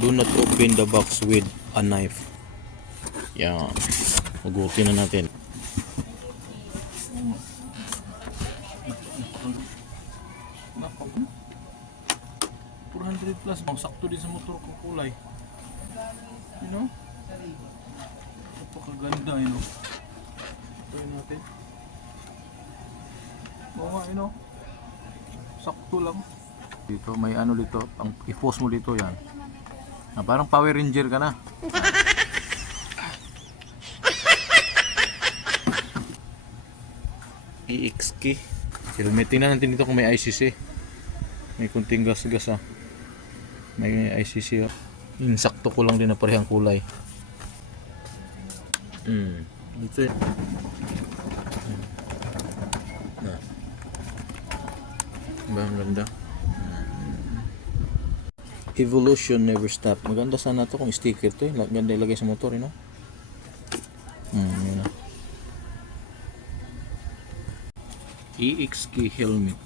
Do not open the box with a knife. Yan. Hugutin na natin. Nako. 400 plus. Sakto din sa motor ko kulay. You know? Napakaganda, you know? Try natin. Oo nga, you know? Sakto lang. Dito, may ano dito. Ang i-post mo dito yan. Parang Power Ranger ka na. EXK. Helmetin na natin dito kung may ICC. May kunting gas-gas ah. May ICC ah. Insakto ko lang din na parehang kulay. Dito eh. Ba, ang ganda. Evolution never stop. Maganda sana to kung sticker to eh. Ganda ilagay sa motor, you know? Yun na. EXK helmet.